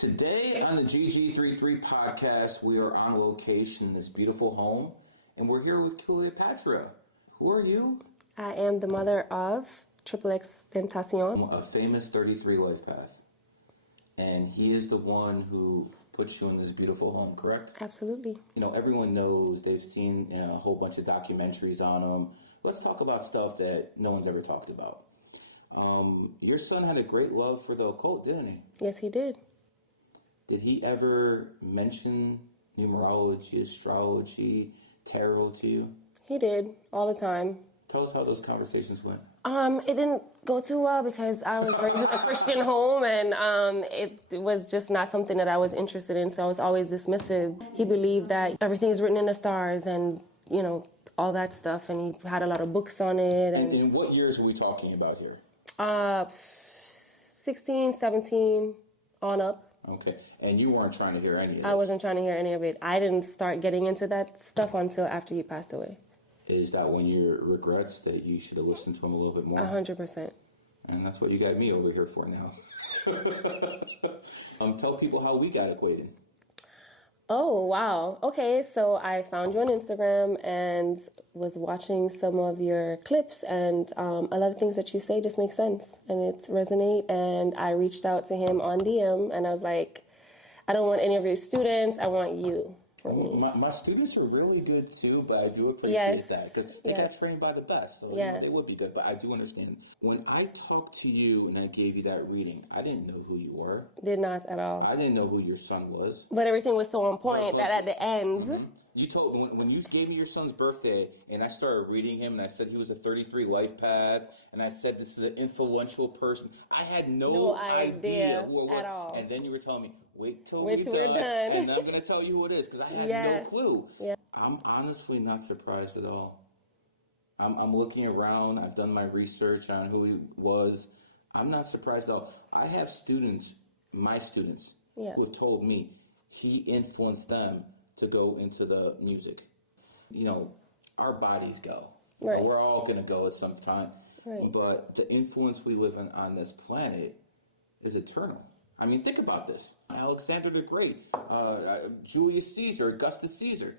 Today on the GG33 podcast, we are on location in this beautiful home, and we're here with Cleopatra. Who are you? I am the mother of Triple X Tentacion. A famous 33 life path. And he is the one who puts you in this beautiful home, correct? Absolutely. You know, everyone knows, they've seen a whole bunch of documentaries on him. Let's talk about stuff that no one's ever talked about. Your son had a great love for the occult, didn't he? Yes, he did. Did he ever mention numerology, astrology, tarot to you? He did, all the time. Tell us how those conversations went. It didn't go too well because I was raised in a Christian home, and it was just not something that I was interested in, so I was always dismissive. He believed that everything is written in the stars and, you know, all that stuff, and he had a lot of books on it. And in what years are we talking about here? 16, 17, on up. Okay. And you weren't trying to hear any of it? I wasn't trying to hear any of it. I didn't start getting into that stuff until after he passed away. Is that when your regrets that you should have listened to him a little bit more? 100%. And that's what you got me over here for now. Tell people how we got acquainted. Oh, wow. Okay, so I found you on Instagram and was watching some of your clips, and a lot of things that you say just make sense and it resonate. And I reached out to him on DM and I was like, I don't want any of your students, I want you for me. My students are really good too, but I do appreciate that because they got trained by the best, so they would be good. But I do understand. When I talked to you and I gave you that reading, I didn't know who you were. Did not at all. I didn't know who your son was. But everything was so on point that at the end... Mm-hmm. You told when you gave me your son's birthday, and I started reading him, and I said he was a 33 life path, and I said this is an influential person. I had no idea who it was. At all. And then you were telling me, wait till we're done, and I'm going to tell you who it is because I had no clue. Yeah. I'm honestly not surprised at all. I'm looking around. I've done my research on who he was. I'm not surprised at all. I have students, my students, who have told me he influenced them to go into the music. You know, our bodies go. Right. We're all going to go at some time. Right. But the influence we live in on this planet is eternal. I mean, think about this. Alexander the Great, Julius Caesar, Augustus Caesar.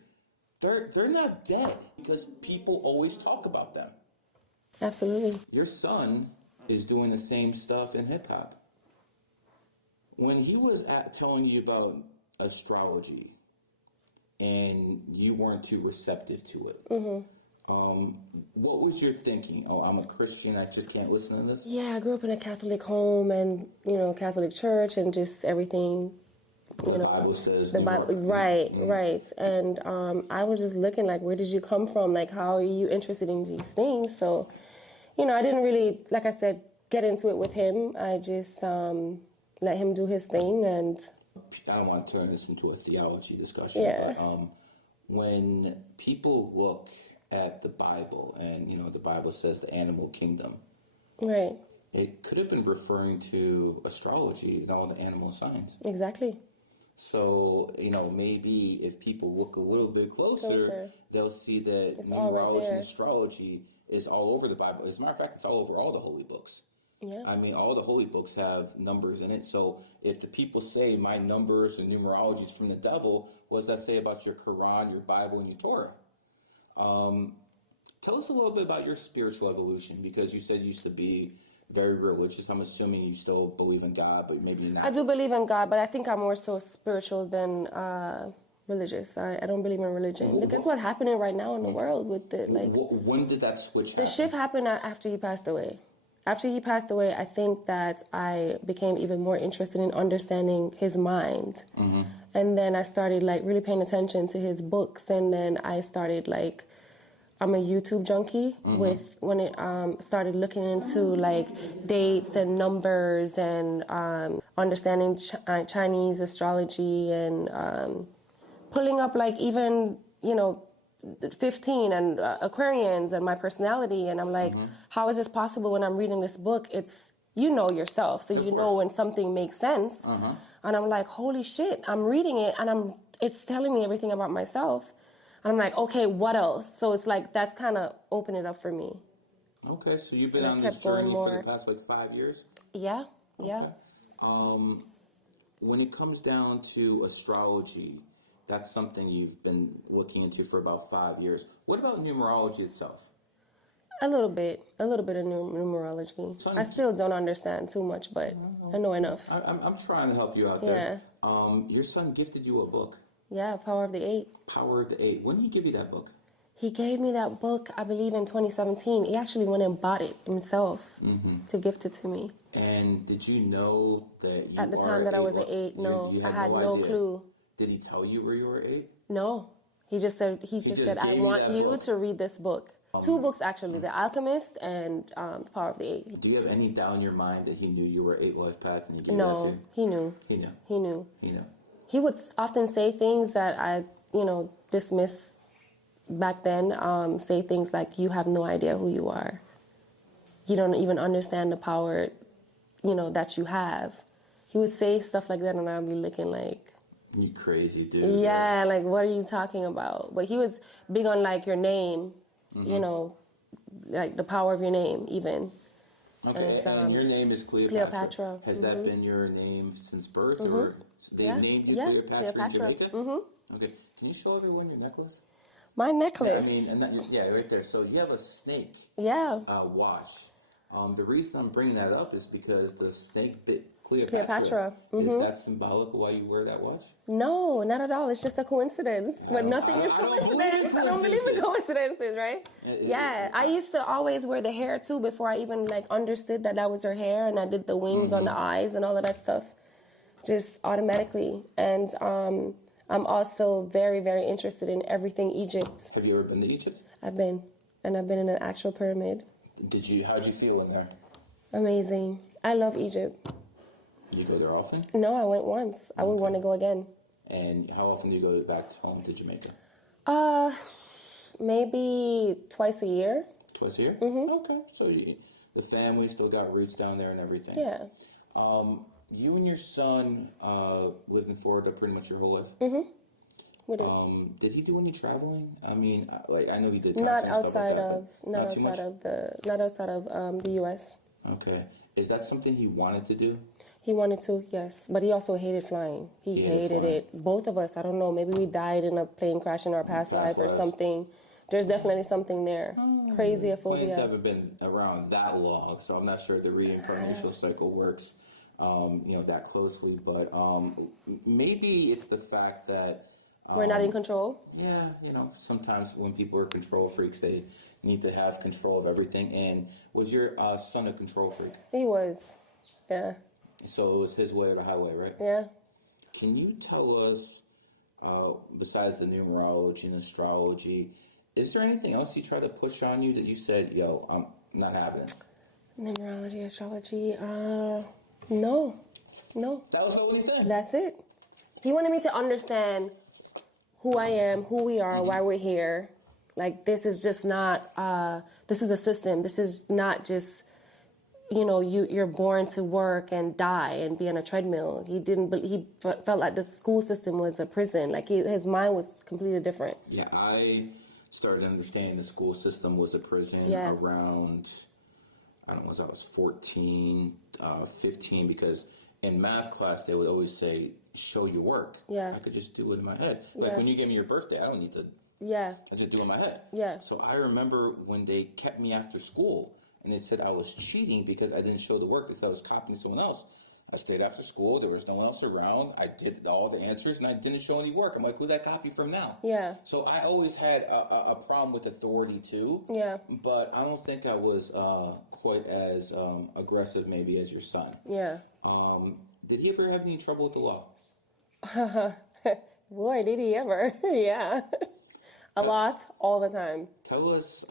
They're not dead because people always talk about them. Absolutely. Your son is doing the same stuff in hip-hop. When he was telling you about astrology, and you weren't too receptive to it. What was your thinking? Oh, I'm a Christian, I just can't listen to this? Yeah, I grew up in a Catholic home and, you know, Catholic church and just everything. The Bible says. The Bible, right. And I was just looking like, where did you come from? Like, how are you interested in these things? So, you know, I didn't really, like I said, get into it with him. I just let him do his thing and... I don't want to turn this into a theology discussion, but when people look at the Bible and, you know, the Bible says the animal kingdom, right? It could have been referring to astrology and all the animal signs. Exactly. So, you know, maybe if people look a little bit closer. They'll see that it's numerology and astrology is all over the Bible. As a matter of fact, it's all over all the holy books. Yeah. I mean, all the holy books have numbers in it. So if the people say my numbers and numerology is from the devil, what does that say about your Quran, your Bible, and your Torah? Tell us a little bit about your spiritual evolution, because you said you used to be very religious. I'm assuming you still believe in God, but maybe not. I do believe in God, but I think I'm more so spiritual than religious. I don't believe in religion. Look at what's happening right now in the world with it. Like, when did that switch happen? The shift happened after he passed away. After he passed away, I think that I became even more interested in understanding his mind. And then I started, like, really paying attention to his books. And then I started, like, I'm a YouTube junkie when it started looking into, like, dates and numbers and understanding Chinese astrology and pulling up, like, even, you know, 15 and Aquarians and my personality, and I'm like, how is this possible when I'm reading this book? It's, you know yourself, so you know when something makes sense. And I'm like, holy shit, I'm reading it and it's telling me everything about myself. And I'm like, okay, what else? So it's like, that's kind of opened it up for me. Okay, so you've been on this journey for the past, like, 5 years? Yeah, yeah. Okay. when it comes down to astrology, that's something you've been looking into for about 5 years. What about numerology itself? A little bit of numerology. I still don't understand too much, but I know enough. I'm trying to help you out there. Your son gifted you a book. Yeah, Power of the Eight. Power of the Eight. When did he give you that book? He gave me that book, I believe, in 2017. He actually went and bought it himself to gift it to me. And did you know that you at the time that I was an 8? No, I had no clue. Did he tell you where you were 8? No, he just said I want you to read this book. 2 books actually, The Alchemist and The Power of the Eight. Do you have any doubt in your mind that he knew you were 8 life path and he gave No, you that he knew. He knew. He knew. He knew. He would often say things that I, dismiss back then. Say things like, "You have no idea who you are. You don't even understand the power, that you have." He would say stuff like that, and I'd be looking like, "You crazy dude." Yeah, like, what are you talking about? But he was big on, like, your name, like the power of your name, even. Okay, and your name is Cleopatra. Has that been your name since birth, or they named you Cleopatra in Jamaica? Okay, can you show everyone your necklace? My necklace. I mean, right there. So you have a snake. Yeah. Watch. The reason I'm bringing that up is because the snake bit Cleopatra. Is that symbolic of why you wear that watch? No, not at all. It's just a coincidence. But nothing is coincidence. I don't believe in coincidences, right? Yeah. I used to always wear the hair too before I even understood that was her hair, and I did the wings on the eyes and all of that stuff just automatically. And I'm also very, very interested in everything Egypt. Have you ever been to Egypt? I've been. And I've been in an actual pyramid. How'd you feel in there? Amazing. I love Egypt. You go there often? No, I went once. I would want to go again. And how often do you go back home to Jamaica? Maybe twice a year. Twice a year? Mm-hmm. Okay. So the family still got roots down there and everything. Yeah. You and your son lived in Florida pretty much your whole life? Mm-hmm. We did. Did he do any traveling? I mean, I know he did. Not outside of the U.S. Okay. Is that something he wanted to do? He wanted to, yes. But he also hated flying. He hated it. Both of us, I don't know, maybe we died in a plane crash in our past life or something. There's definitely something there. Crazy a phobia. Planes haven't been around that long, so I'm not sure the reincarnational cycle works, that closely. But maybe it's the fact that we're not in control. Yeah, sometimes when people are control freaks, they need to have control of everything. And was your son a control freak? He was. Yeah. So it was his way or the highway, right? Yeah. Can you tell us, besides the numerology and astrology, is there anything else he tried to push on you that you said, "Yo, I'm not having it"? Numerology, astrology, no. That was the only thing. That's it. He wanted me to understand who I am, who we are, why we're here. Like, this is just not, this is a system. This is not just, you're born to work and die and be on a treadmill. He felt like the school system was a prison. Like, his mind was completely different. Yeah, I started understanding the school system was a prison around, I don't know, I was 14, 15, because in math class, they would always say, "Show your work." Yeah. I could just do it in my head. Like, when you give me your birthday, I don't need to. Yeah. I just do it in my head. Yeah. So I remember when they kept me after school, and they said I was cheating because I didn't show the work because I was copying someone else. I stayed after school. There was no one else around. I did all the answers, and I didn't show any work. I'm like, who's that copy from now? Yeah. So I always had a problem with authority, too. Yeah. But I don't think I was quite as aggressive, maybe, as your son. Yeah. Did he ever have any trouble with the law? Boy, did he ever. Yeah. A lot, all the time. Tell us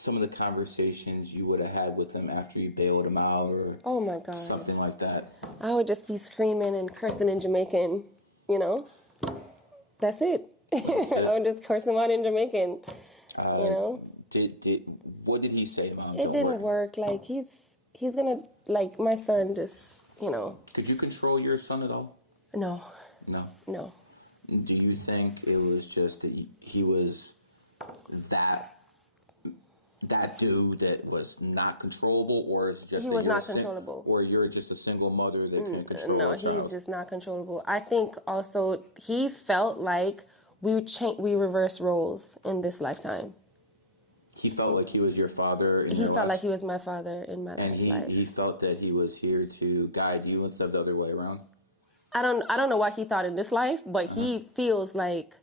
some of the conversations you would have had with him after you bailed him out, or oh my God, something like that. I would just be screaming and cursing in Jamaican, That's it. I would just curse him out in Jamaican, What did he say about it? Didn't work. Like, he's gonna, like, my son just, Could you control your son at all? No. No. Do you think it was just that he was that that dude that was not controllable, or is just he was not controllable, or you're just a single mother that can control? No, he's just not controllable. I think also he felt like we reversed roles in this lifetime. He felt like he was your father. He felt like he was my father in my last life. And he felt that he was here to guide you instead of the other way around. I don't know what he thought in this life, but he feels like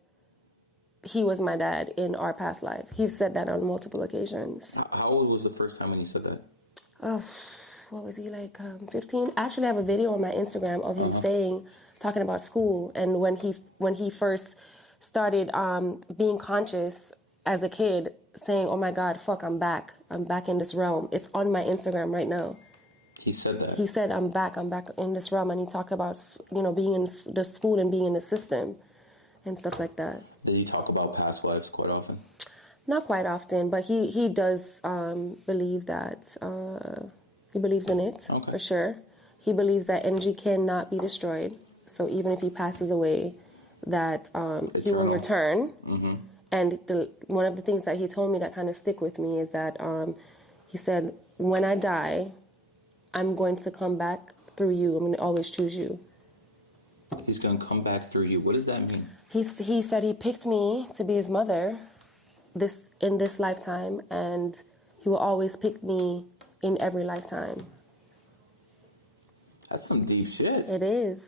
he was my dad in our past life. He said that on multiple occasions. How old was the first time when he said that? Oh, what was he, like 15? I actually have a video on my Instagram of him talking about school, and when he first started being conscious as a kid, saying, "Oh my God, fuck, I'm back in this realm." It's on my Instagram right now. He said that. He said, I'm back in this realm," and he talked about being in the school and being in the system and stuff like that. Did he talk about past lives quite often? Not quite often, but he does believe that. He believes in it, for sure. He believes that energy cannot be destroyed. So even if he passes away, that he will return. Mm-hmm. And one of the things that he told me that kind of stick with me is that he said, when I die, I'm going to come back through you. I'm going to always choose you. He's going to come back through you. What does that mean? He said he picked me to be his mother in this lifetime, and he will always pick me in every lifetime. That's some deep shit. It is.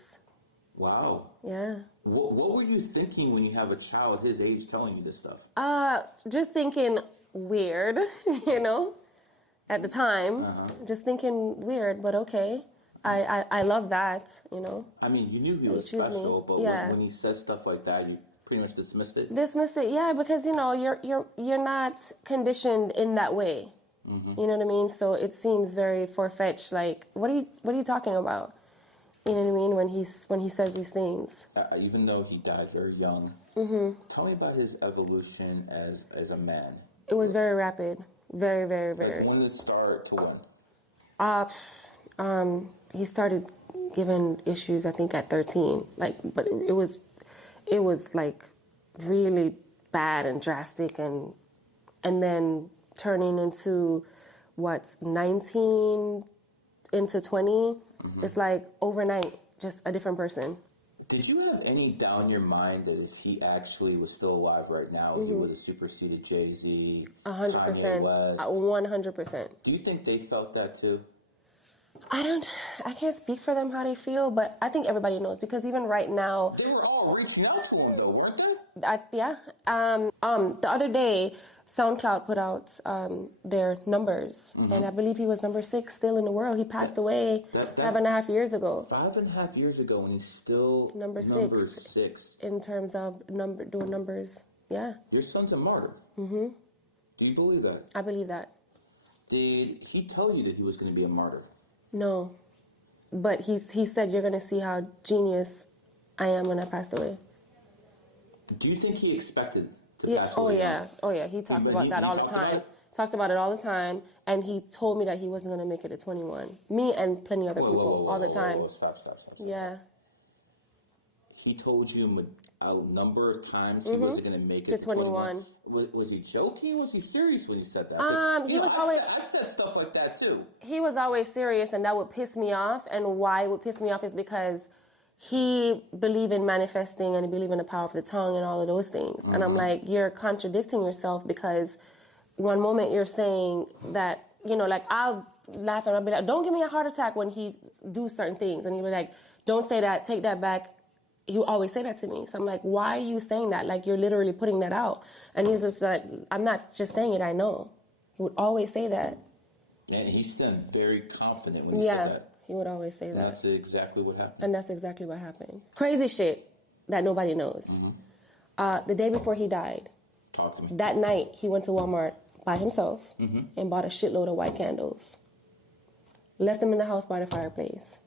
Wow. Yeah. What were you thinking when you have a child his age telling you this stuff? Just thinking weird, at the time. Just thinking weird, but okay. I love that, I mean, you knew he was special, but when he said stuff like that, you pretty much dismissed it? Dismissed it, yeah, because, you're not conditioned in that way. Mm-hmm. You know what I mean? So it seems very far-fetched, like, what are you talking about? You know what I mean? When he says these things. Even though he died very young, tell me about his evolution as a man. It was very rapid. Very, very, very. Like when did it start to when? He started giving issues, I think, at 13. But it was like really bad and drastic, and then turning into 19 into 20. Mm-hmm. It's like overnight, just a different person. Did you have any doubt in your mind that if he actually was still alive right now, he would have superseded Jay-Z, 100%, 100%. Do you think they felt that too? I can't speak for them how they feel, but I think everybody knows, because even right now... They were all reaching out to him though, weren't they? Yeah. The other day, SoundCloud put out their numbers, and I believe he was number 6 still in the world. He passed away 5.5 years ago. 5.5 years ago, and he's still number 6 in terms of doing numbers. Yeah. Your son's a martyr. Mm-hmm. Do you believe that? I believe that. Did he tell you that he was going to be a martyr? No, but he said, you're going to see how genius I am when I passed away. Do you think he expected to pass away? Oh yeah. He talked about that all the time. Talked about it all the time, and he told me that he wasn't going to make it at 21. Me and plenty other people all the time. Stop. Yeah. He told you a number of times he wasn't going to make it to 21. Was he joking? Was he serious when he said that? I said stuff like that too. He was always serious, and that would piss me off. And why it would piss me off is because he believed in manifesting and he believed in the power of the tongue and all of those things. Mm-hmm. And I'm like, you're contradicting yourself, because one moment you're saying that, I'll laugh and I'll be like, don't give me a heart attack when he do certain things. And he'll be like, don't say that, take that back. He would always say that to me. So I'm like, why are you saying that? Like, you're literally putting that out. And he's just like, I'm not just saying it, I know. He would always say that. Yeah, and he's been very confident when he said that. He would always say that. That's exactly what happened. And that's exactly what happened. Crazy shit that nobody knows. Mm-hmm. The day before he died, talk to me. That night, he went to Walmart by himself and bought a shitload of white candles. Left them in the house by the fireplace.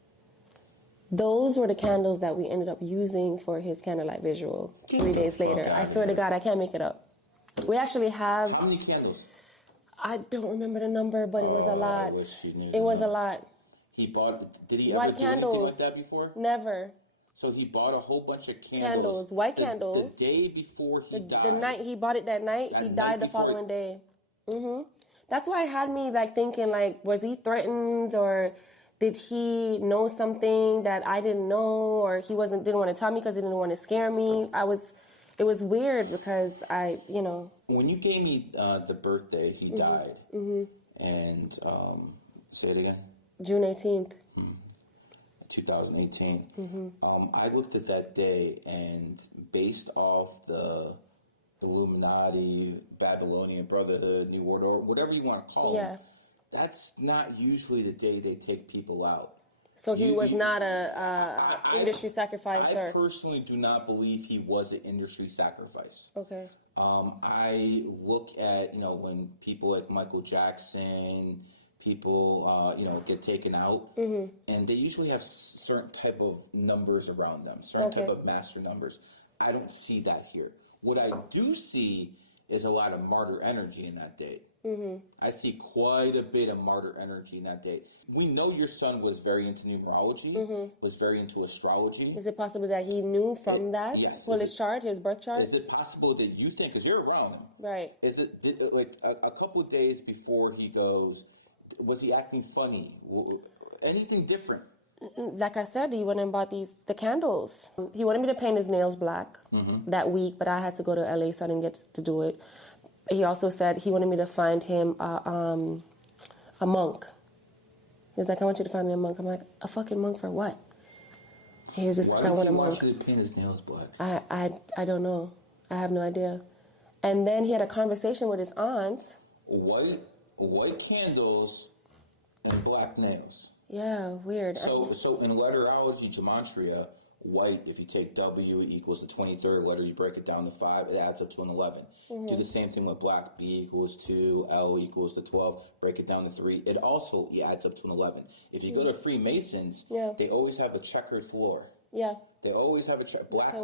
Those were the candles that we ended up using for his candlelight visual 3 days later. I swear to God, I can't make it up. We actually have... How many candles? I don't remember the number, but it was a lot. It was a lot. He bought... Did he white ever candles. do anything like that before? Never. So he bought a whole bunch of candles. White candles. The day before he died. The night he bought it that night, he died the following day. Mm-hmm. That's why it had me like thinking, like, was he threatened, or did he know something that I didn't know, or he didn't want to tell me because he didn't want to scare me. It was weird because When you gave me the birthday, he died. Mm-hmm. And say it again. June 18th. 2018. Mm-hmm. I looked at that day, and based off the Illuminati, Babylonian Brotherhood, New Order, whatever you want to call them, that's not usually the day they take people out. So he was not a industry sacrifice? I personally do not believe he was an industry sacrifice. Okay. I look at, when people like Michael Jackson, people, get taken out, and they usually have certain type of numbers around them, certain type of master numbers. I don't see that here. What I do see is a lot of martyr energy in that date. Mm-hmm. I see quite a bit of martyr energy in that date. We know your son was very into numerology, was very into astrology. Is it possible that he knew from that? Yes. Well, his chart, his birth chart? Is it possible that you think, because you're around him, right? Like a couple of days before he goes, was he acting funny? Anything different? Like I said, he went and bought the candles. He wanted me to paint his nails black that week, but I had to go to LA, so I didn't get to do it. He also said he wanted me to find him a monk. He was like, I want you to find me a monk. I'm like, a fucking monk for what? He was just like, I want a monk. Why did he paint his nails black? I don't know. I have no idea. And then he had a conversation with his aunt. White candles and black nails. Yeah, weird. So in letterology, gematria, white, if you take W equals the 23rd letter, you break it down to 5, it adds up to an 11. Do the same thing with black, B equals 2, L equals to 12, break it down to 3. It also adds up to an 11. If you go to Freemasons, they always have a checkered floor. Yeah. They always have a black,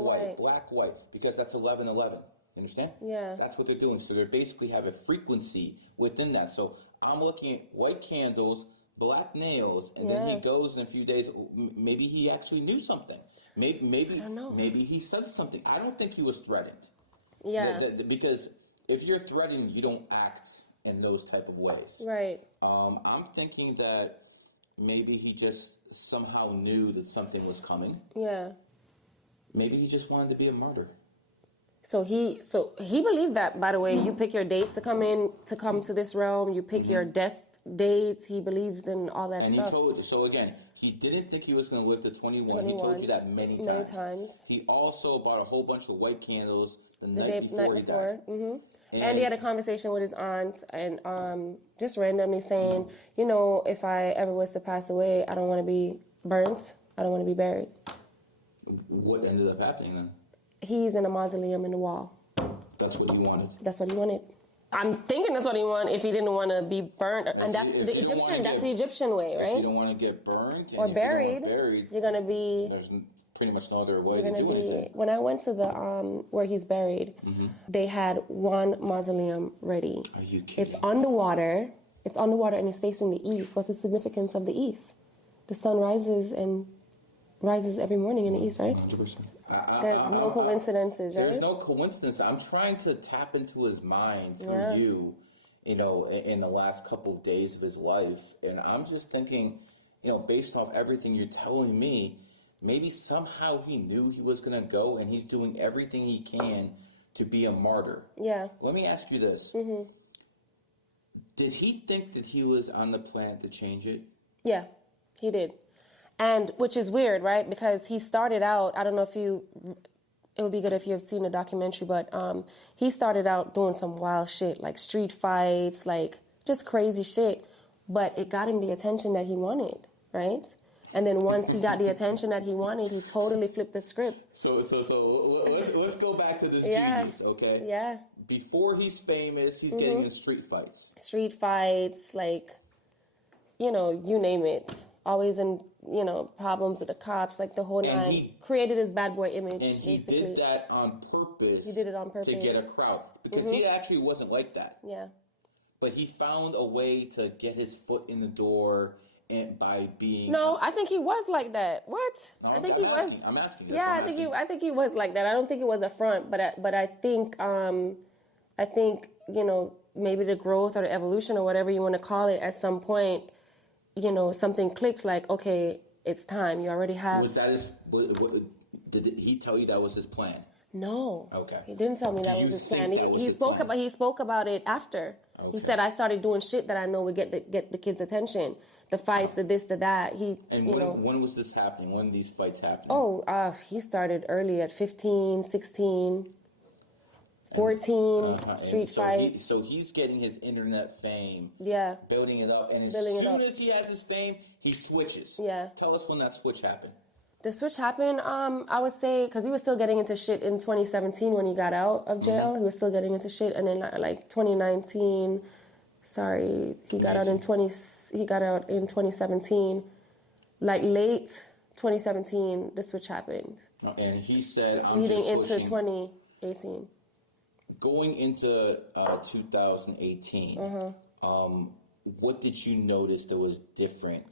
white, because that's 11, 11. You understand? Yeah. That's what they're doing. So they basically have a frequency within that. So I'm looking at white candles, black nails, and then he goes in a few days. Maybe he actually knew something. Maybe I don't know. Maybe he said something. I don't think he was threatened. Yeah. Because if you're threatened, you don't act in those type of ways. Right. I'm thinking that maybe he just somehow knew that something was coming. Yeah. Maybe he just wanted to be a martyr. So he believed that, by the way. You pick your dates to come to this realm. You pick your death dates. He believes in all that stuff. And so again, he didn't think he was going to live to 21. He told you that many times. He also bought a whole bunch of white candles the night before he died. Mm-hmm. And he had a conversation with his aunt, and just randomly saying, if I ever was to pass away, I don't want to be burnt. I don't want to be buried. What ended up happening then? He's in a mausoleum in the wall. That's what he wanted. That's what he wanted. I'm thinking that's what he wanted if he didn't want to be burnt. And that's the Egyptian way, right? If you don't want to get burned or buried, you're going to be... There's pretty much no other way to do it. When I went to the where he's buried, they had one mausoleum ready. Are you kidding? It's underwater. It's underwater and it's facing the east. What's the significance of the east? The sun rises every morning in the east, right? 100%. There's no coincidences, right? There's no coincidence. I'm trying to tap into his mind through you, in the last couple of days of his life. And I'm just thinking, based off everything you're telling me, maybe somehow he knew he was going to go and he's doing everything he can to be a martyr. Yeah. Let me ask you this. Mm-hmm. Did he think that he was on the planet to change it? Yeah, he did. And which is weird, right? Because he started out, I don't know if it would be good if you have seen the documentary, but he started out doing some wild shit, like street fights, like just crazy shit. But it got him the attention that he wanted, right? And then once he got the attention that he wanted, he totally flipped the script. So let's go back to this genius, okay? Yeah. Before he's famous, he's getting in street fights. Street fights, like, you name it. Always in, problems with the cops, like the whole nine. He created his bad boy image, and he basically. did that on purpose. He did it on purpose. To get a crowd. Because he actually wasn't like that. Yeah. But he found a way to get his foot in the door and by being... No, I think he was like that. What? No, I think he was... I'm asking. Yeah, I think he was like that. I don't think it was a front, but I think, maybe the growth or the evolution or whatever you want to call it, at some point, you know, something clicks like, okay, it's time. You already have. Was that his? Did he tell you that was his plan? No. Okay. He didn't tell me that was his plan. He spoke about it after. Okay. He said, I started doing shit that I know would get the kids' attention. The fights, the this, the that. When was this happening? When these fights happening? Oh, he started early at 15, 16, 14, street fights. So he's getting his internet fame. Yeah. Building it up. And as soon as he has his fame, he switches. Yeah. Tell us when that switch happened. The switch happened, I would say, because he was still getting into shit in 2017 when he got out of jail. He was still getting into shit. And then, like, 2019, he got out in 2017. Like, late 2017, the switch happened. And he said, leading into 2018. Going into 2018, what did you notice that was different?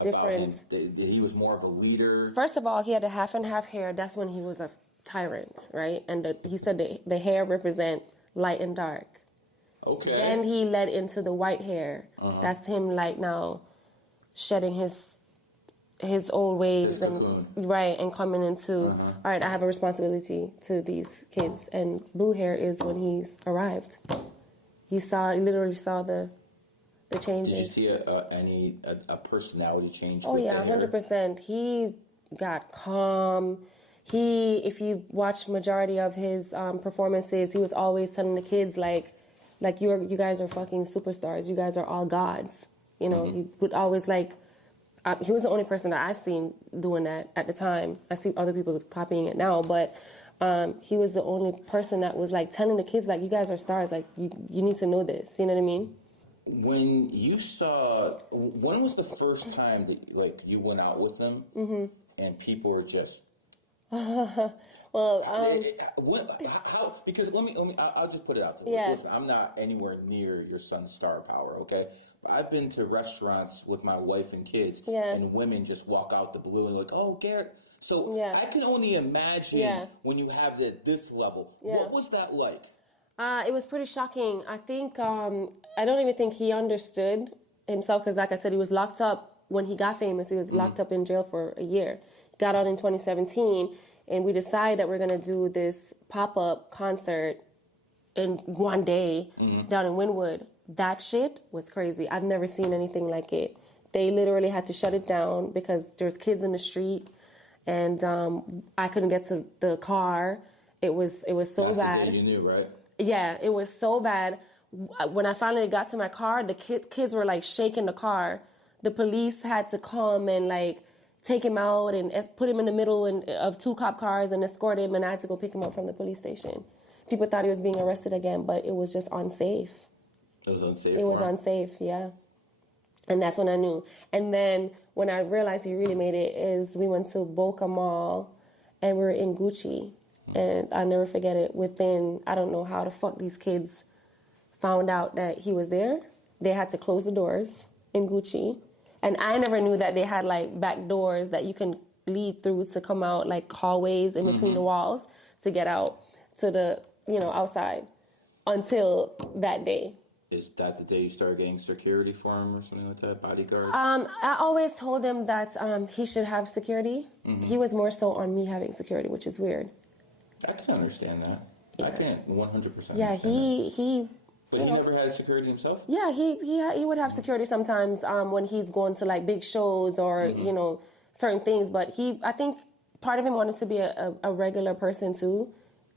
About him? He was more of a leader. First of all, he had a half and half hair. That's when he was a tyrant, right? And he said the hair represent light and dark. Okay. Then he led into the white hair. That's him, like, now shedding his old ways and coming into all right, I have a responsibility to these kids. And blue hair is when he's arrived. You literally saw the changes. Did you see a personality change? Oh yeah, 100%. He got calm. If you watch majority of his performances, he was always telling the kids like you guys are fucking superstars. You guys are all gods. You know, he would always he was the only person that I've seen doing that at the time. I see other people copying it now, but he was the only person that was like telling the kids like, you guys are stars. Like you need to know this. You know what I mean? When was the first time that you went out with them and people were just well, how? Because I'll just put it out there. Yeah. Listen, I'm not anywhere near your son's star power, okay? But I've been to restaurants with my wife and kids, and women just walk out the blue and like, oh, Garrett. So I can only imagine when you have this level. What was that like? It was pretty shocking. I think, I don't even think he understood himself because, like I said, he was locked up when he got famous. He was locked up in jail for a year. Got out in 2017, and we decided that we're going to do this pop-up concert in one day down in Wynwood. That shit was crazy. I've never seen anything like it. They literally had to shut it down because there's kids in the street, and I couldn't get to the car. It was so bad. The day you knew, right? Yeah, it was so bad. When I finally got to my car, the kids were like shaking the car. The police had to come and like take him out and put him in the middle of two cop cars and escort him, and I had to go pick him up from the police station. People thought he was being arrested again, but it was just unsafe. It was unsafe? It was unsafe, yeah. And that's when I knew. And then when I realized he really made it is we went to Boca Mall and we were in Gucci. And I'll never forget it. Within, I don't know how the fuck these kids found out that he was there. They had to close the doors in Gucci. And I never knew that they had like back doors that you can lead through to come out, like hallways in between the walls to get out to the, outside until that day. Is that the day you started getting security for him or something like that, bodyguard? I always told him that he should have security. He was more so on me having security, which is weird. I can understand that. Yeah. I can 100%. Yeah, he. But he never had security himself. Yeah, he would have security sometimes when he's going to like big shows or certain things. But I think part of him wanted to be a regular person too,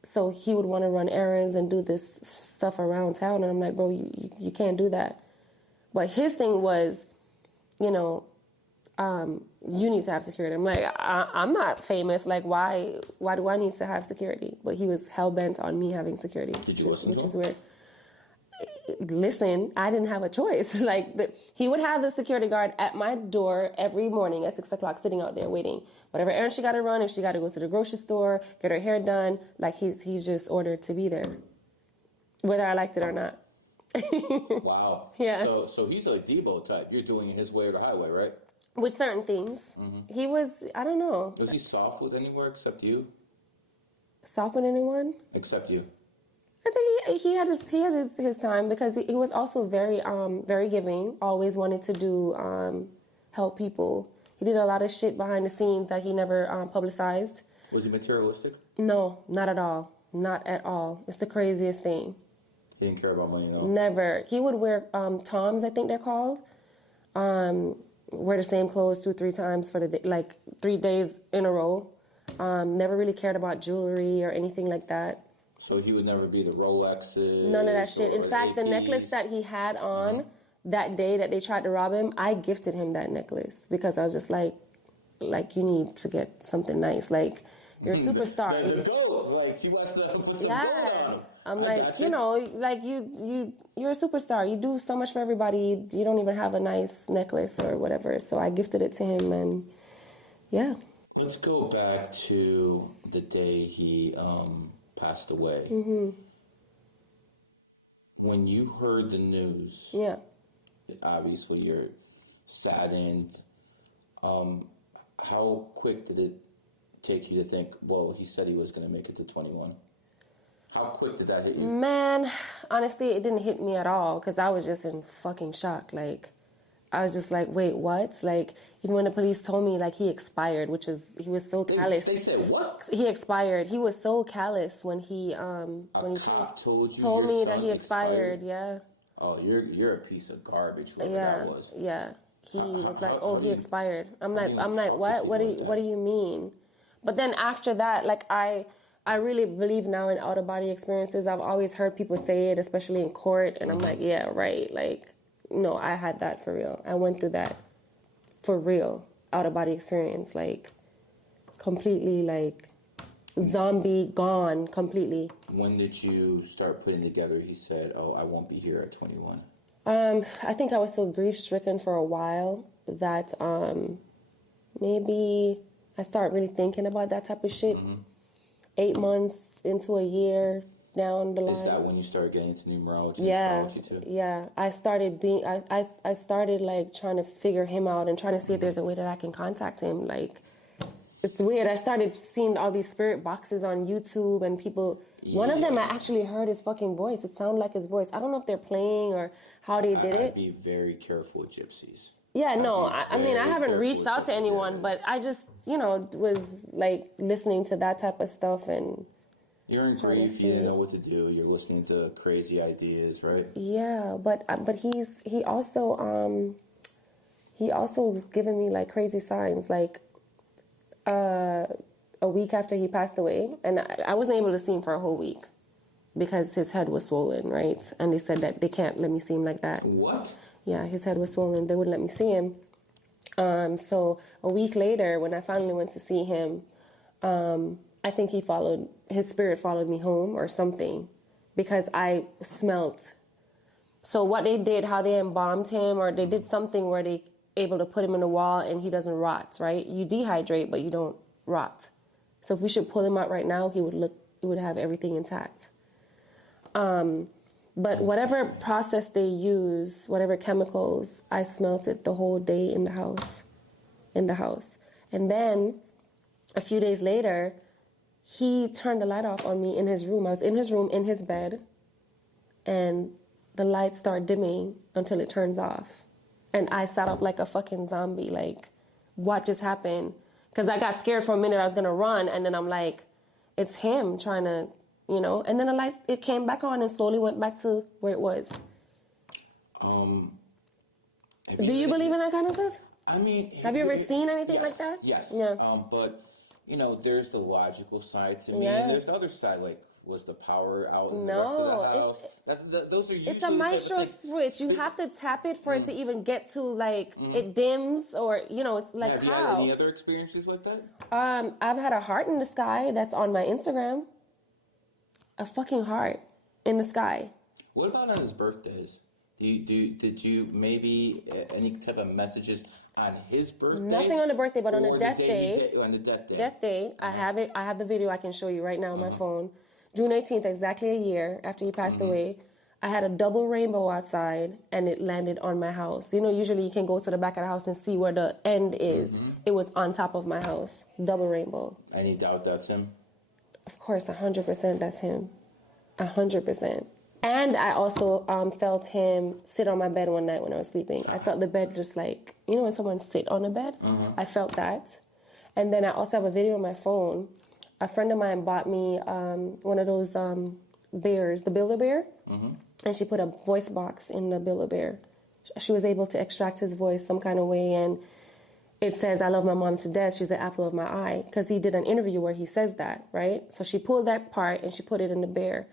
so he would want to run errands and do this stuff around town. And I'm like, bro, you can't do that. But his thing was, you need to have security. I'm like, I'm not famous. Like, why do I need to have security? But he was hell-bent on me having security. Did you listen to him? Which is weird. Listen, I didn't have a choice. He would have the security guard at my door every morning at 6 o'clock sitting out there waiting. Whatever errand she got to run, if she got to go to the grocery store, get her hair done, like he's just ordered to be there, whether I liked it or not. Wow. Yeah. So he's a Debo type. You're doing it his way or the highway, right? With certain things. He was, I don't know. Was he soft with anywhere except you? Soft with anyone? Except you. I think he had his time because he was also very giving. Always wanted to do help people. He did a lot of shit behind the scenes that he never publicized. Was he materialistic? No, not at all. Not at all. It's the craziest thing. He didn't care about money at all? Never. He would wear Toms, I think they're called. Wear the same clothes 2-3 times for the day, like 3 days in a row. Never really cared about jewelry or anything like that. So he would never be the Rolexes? None of that shit. In fact, the necklace that he had on that day that they tried to rob him, I gifted him that necklace because I was just like you need to get something nice. Like, you're a superstar. There you go. Like, he wants to put some gold on him. I'm like, you know, like you're a superstar. You do so much for everybody. You don't even have a nice necklace or whatever. So I gifted it to him, and yeah. Let's go back to the day he passed away. When you heard the news, obviously you're saddened. How quick did it take you to think, well, he said he was going to make it to 21? How quick did that hit you? Man, honestly, it didn't hit me at all because I was just in fucking shock. Like, I was just like, wait, what? Like, even when the police told me, like, he expired, he was so callous. They said what? He expired. He was so callous when he told me that he expired. Yeah. Oh, you're a piece of garbage. Whoever that was. Yeah. He was like, he expired. I'm like, what? What do you mean? But then after that, like, I really believe now in out-of-body experiences. I've always heard people say it, especially in court, and I'm like, yeah, right. Like, no, I had that for real. I went through that for real, out-of-body experience, like, completely, like, zombie gone completely. When did you start putting together, he said, oh, I won't be here at 21? I think I was so grief-stricken for a while that maybe I started really thinking about that type of shit 8 months into a year down the line. Is that when you started getting into numerology? Yeah. I started like trying to figure him out and trying to see if there's a way that I can contact him. Like, it's weird. I started seeing all these spirit boxes on YouTube and people. Yeah. One of them, I actually heard his fucking voice. It sounded like his voice. I don't know if they're playing or how they did it. I'd be very careful with gypsies. Yeah, no, I mean, I haven't reached out to anyone, but I just, was like listening to that type of stuff and. You're in grief. You didn't know what to do. You're listening to crazy ideas, right? Yeah, but he also was giving me like crazy signs, like a week after he passed away, and I wasn't able to see him for a whole week because his head was swollen, right? And they said that they can't let me see him like that. What? Yeah, his head was swollen. They wouldn't let me see him. So a week later, when I finally went to see him, I think his spirit followed me home or something because I smelt. So what they did, how they embalmed him, or they did something where they able to put him in a wall and he doesn't rot, right? You dehydrate, but you don't rot. So if we should pull him out right now, he would have everything intact. But whatever process they use, whatever chemicals, I smelt it the whole day in the house. And then a few days later, he turned the light off on me in his room. I was in his room, in his bed, and the lights start dimming until it turns off. And I sat up like a fucking zombie, like, what just happened? Because I got scared for a minute. I was going to run, and then I'm like, it's him trying to, And then the light, it came back on and slowly went back to where it was. Do you believe in that kind of stuff? I mean... Have you ever seen anything like that? Yes. Yeah. But... there's the logical side to me, and there's the other side, like, was the power out in the rest of the house? Those are usually... It's a maestro switch. You have to tap it for it to even get to, like, it dims, or, it's like, have how? Have you had any other experiences like that? I've had a heart in the sky that's on my Instagram. A fucking heart in the sky. What about on his birthdays? Did you maybe any type of messages on his birthday? Nothing on the birthday, but on the death day. On the death day. Death day. I have it. I have the video I can show you right now on my phone. June 18th, exactly a year after he passed away. I had a double rainbow outside, and it landed on my house. Usually you can go to the back of the house and see where the end is. It was on top of my house. Double rainbow. Any doubt that's him? Of course, 100% that's him. 100%. And I also felt him sit on my bed one night when I was sleeping. I felt the bed just like, you know when someone sit on a bed? I felt that. And then I also have a video on my phone. A friend of mine bought me one of those bears, the Build-A-Bear. And she put a voice box in the Build-A-Bear. She was able to extract his voice some kind of way, and it says, "I love my mom to death. She's the apple of my eye." Because he did an interview where he says that, right? So she pulled that part and she put it in the bear.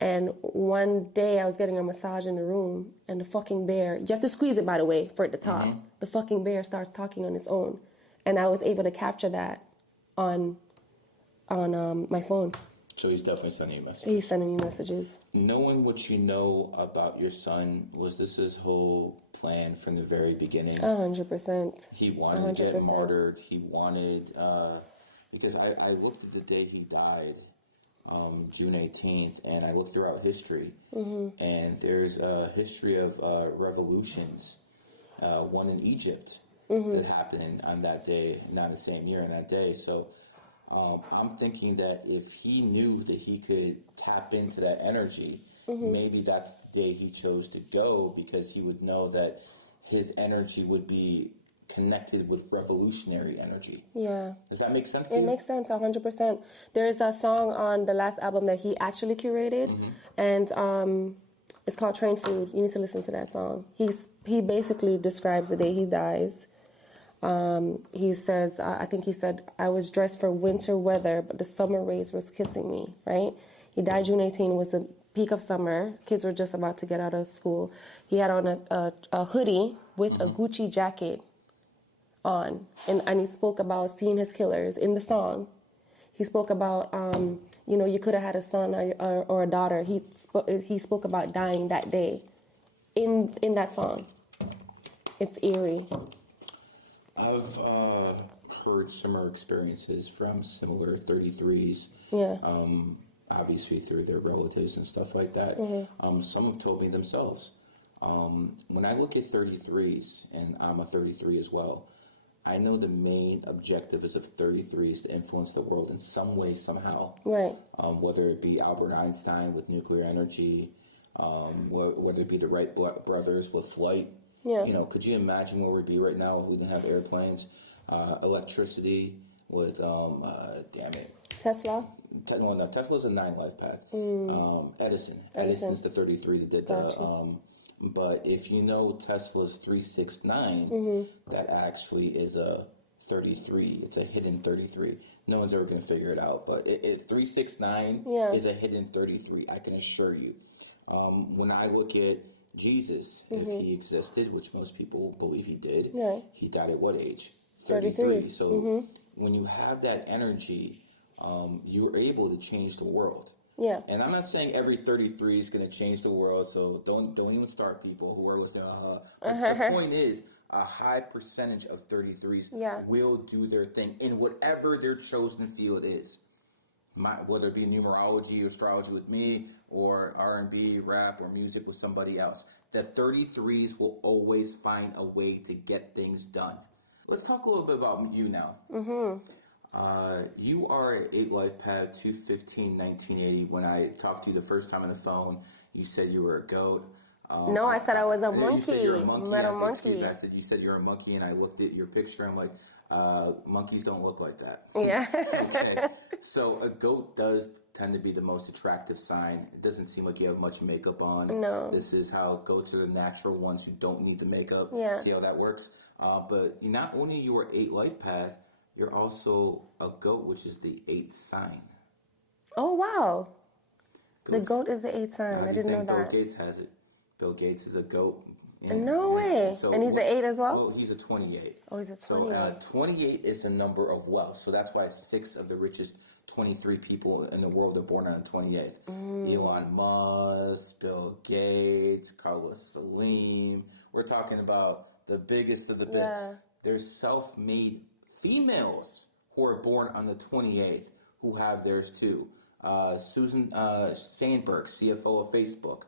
And one day I was getting a massage in the room, and the fucking bear, you have to squeeze it, by the way, for it to talk. The fucking bear starts talking on its own. And I was able to capture that on my phone. So he's definitely sending you messages. He's sending me messages. Knowing what you know about your son, was this his whole plan from the very beginning? 100%. He wanted to get martyred. He wanted, because I looked at the day he died, June 18th, and I looked throughout history, and there's a history of revolutions, one in Egypt that happened on that day, not the same year, on that day. So I'm thinking that if he knew that he could tap into that energy, maybe that's the day he chose to go, because he would know that his energy would be connected with revolutionary energy. Yeah. Does that make sense to you? It makes sense, 100%. There's a song on the last album that he actually curated, and it's called Train Food. You need to listen to that song. He basically describes the day he dies. He says, I think he said, "I was dressed for winter weather, but the summer rays was kissing me," right? He died June 18, was the peak of summer. Kids were just about to get out of school. He had on a hoodie with a Gucci jacket on, and he spoke about seeing his killers in the song. He spoke about, you could have had a son or a daughter. He spoke about dying that day in that song. It's eerie. I've heard similar experiences from similar 33s. Yeah. Obviously through their relatives and stuff like that. Some have told me themselves. When I look at 33s, and I'm a 33 as well, I know the main objective is of 33s to influence the world in some way, somehow. Right. Whether it be Albert Einstein with nuclear energy, whether it be the Wright brothers with flight. Yeah. Could you imagine where we'd be right now if we didn't have airplanes, electricity with, damn it. Tesla? No, Tesla's a 9 life path. Edison's the 33 that did that. But if you know Tesla's 369, that actually is a 33. It's a hidden 33. No one's ever going to figure it out. But 369 is a hidden 33, I can assure you. When I look at Jesus, if he existed, which most people believe he did, he died at what age? 33. So when you have that energy, you're able to change the world. Yeah. And I'm not saying every 33 is going to change the world, so don't even start people who are listening. The point is, a high percentage of 33s will do their thing in whatever their chosen field is. Whether it be numerology, astrology with me, or R&B, rap, or music with somebody else. The 33s will always find a way to get things done. Let's talk a little bit about you now. You are 8 life path 215-1980. When I talked to you the first time on the phone, you said you were a goat. No, I said I was a monkey. You said you're a monkey. Met a monkey. I said you said you're a monkey, and I looked at your picture. I'm like, monkeys don't look like that. Yeah. Okay. So a goat does tend to be the most attractive sign. It doesn't seem like you have much makeup on. No. This is how goats are the natural ones who don't need the makeup. Yeah. See how that works? But not only you are 8 life path, you're also a goat, which is the 8th sign. Oh, wow. The goat is the 8th sign. I didn't know that. Bill Gates has it. Bill Gates is a goat. No way. So and he's the 8 as well? Well, he's a 28. Oh, he's a 28. So 28 is a number of wealth. So that's why 6 of the richest 23 people in the world are born on the 28th. Elon Musk, Bill Gates, Carlos Slim. We're talking about the biggest of the big. Yeah. There's self-made females who are born on the 28th who have theirs too. Susan Sandberg, CFO of Facebook.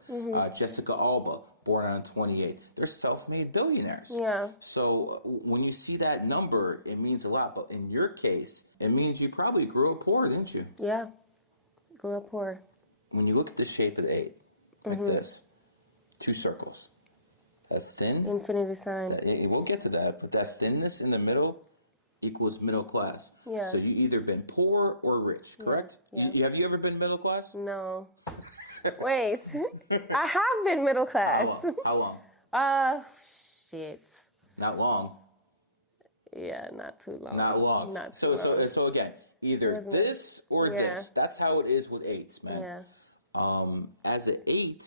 Jessica Alba, born on the 28th. They're self-made billionaires. Yeah. So when you see that number, it means a lot. But in your case, it means you probably grew up poor, didn't you? Yeah. Grew up poor. when you look at the shape of the 8, like this, 2 circles, a thin infinity sign. We'll get to that, but that thinness in the middle equals middle class. Yeah. So you either been poor or rich, correct? Yeah. Have you ever been middle class? No. Wait, I have been middle class. How long? Shit. Not long. Yeah, not too long. Not long. Not too long. So again, either this or this. That's how it is with 8s, man. Yeah. As an 8,